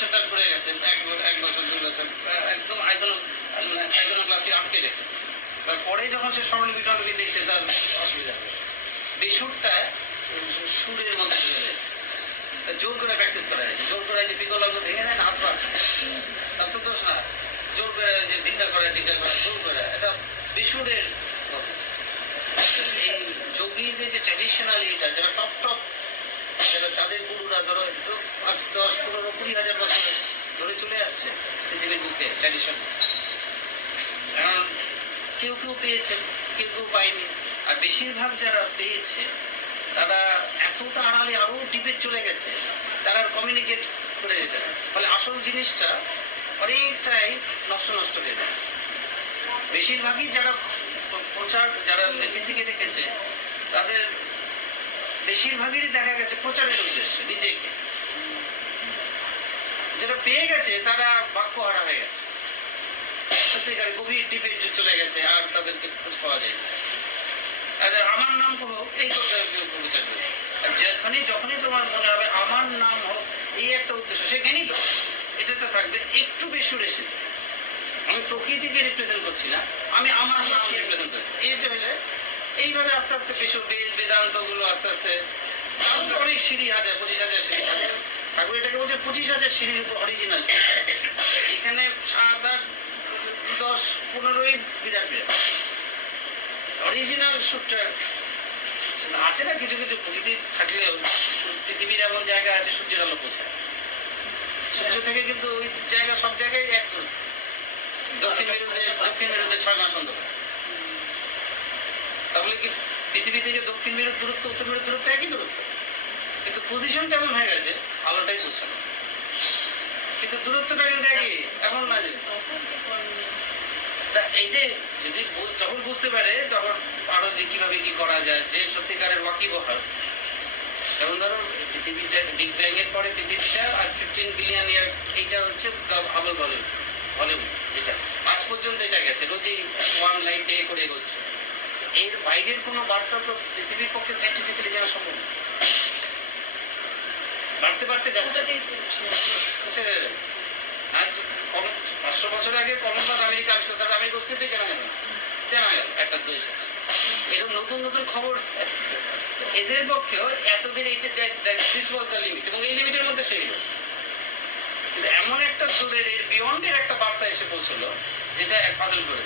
বছরটা ঘুরে গেছে, এক বছর 2 বছর একদম আইকনোক্লাস্টিক আটকে রেখে, তারপরে যখন সে স্বরলিপিটা দিয়েছে তার অসুবিধা হয়ে গেছে। বেসুরটা সুরের মধ্যে চলে গেছে, জোর করে প্র্যাকটিস করা হয়েছে, জোর করে যে পিকোলাগুলো ভেঙে দেয় না হাত পা, তার তো দোষ না, জোর করে যে টিকা করে জোর করে, এটা বেসুরের মতো। এই যোগীদের যে ট্র্যাডিশনাল এটা যারা টপ যারা তাদের গুরুরা ধরো 5, 10, 15, 20,000 বছর ধরে চলে আসছে পৃথিবীর বুকে ট্র্যাডিশন। কারণ কেউ পেয়েছে, কেউ পায়নি, আর বেশিরভাগ যারা পেয়েছে তারা এতটা আড়ালে আরো ডিপে চলে গেছে, তারা কমিউনিকেট করে যেতে, ফলে আসল জিনিসটা অনেকটাই নষ্ট হয়ে যাচ্ছে। বেশিরভাগই যারা প্রচার, যারা লেখে থেকে রেখেছে, তাদের বেশিরভাগেরই দেখা গেছে প্রচারের উদ্দেশ্যে নিজেকে। যারা পেয়ে গেছে তারা বাক্যহারা হয়ে গেছে, সত্যিকারে গভীর ডিপে চলে গেছে, আর তাদেরকে খোঁজ পাওয়া যায় না। আর আমার নাম হোক এই কথা প্রচার করেছে, আর যখনই তোমার মনে হবে আমার নাম হোক এই একটা উদ্দেশ্য, সেখানেই তো এটা তো থাকবে একটু বেসুর এসেছে। আমি প্রকৃতিকে রিপ্রেজেন্ট করছি না, আমি আমার নাম রিপ্রেজেন্ট করছি। এইটা হলে এইভাবে আস্তে আস্তে বেসুর বেদান্ত গুলো আস্তে আস্তে অনেক সিঁড়ি, 25,000 সিঁড়ি থাকে। ঠাকুর এটাকে বলছে 25,000 সিঁড়ির উপর অরিজিনাল। এখানে 7, 8, 10, 15ই বিরাট অরিজিনাল সুরটা আছে না। কিছু প্রকৃতি থাকলেও পৃথিবীর এমন জায়গা আছে সূর্যের আলো পৌঁছায়, সূর্য থেকে কিন্তু ওই জায়গা সব জায়গায় এক দূরত্ব। দক্ষিণ মেরুতে 6 মাস অন্ধকার, তাহলে কি পৃথিবী থেকে দক্ষিণ মেরুর দূরত্ব উত্তর মেরুর দূরত্ব একই দূরত্ব, কিন্তু পজিশনটা এমন হয়ে গেছে আলোটাই পৌঁছানো, কিন্তু দূরত্বটা কিন্তু একই। এমন না যে এইটাই যদি যখন বুঝতে পারে তখন আরো যে কিভাবে কি করা যায়, যে সত্যিকারের ওয়াকিবহাল। যেমন ধরো পৃথিবীটা বিগ ব্যাং এর পরে পৃথিবীটা আর 15 বিলিয়ন ইয়ার্স, এইটা হচ্ছে হাবল ভলিউম, যেটা আজ পর্যন্ত এটা গেছে রোজই 1 লাইট ডে করে এগোচ্ছে। এর বাইরের কোনো বার্তা তো পৃথিবীর পক্ষে সাইন্টিফিক্যালি জানা সম্ভব না, বাড়তে যাচ্ছে। আজ 500 বছর আগে কলম্বাস আমেরিকা আসলো, তার আমেরিকা অস্তিত্বই জানা গেল একটা দেশ আছে। এরকম নতুন খবর আসছে। এদের পক্ষেও এতদিন দিস ওয়াজ দ্য লিমিট, এবং এই লিমিটের মধ্যে সেই হল। কিন্তু এমন একটা সুরের এর বিয়ন্ডের একটা বার্তা এসে পৌঁছলো যেটা এক পাজল করে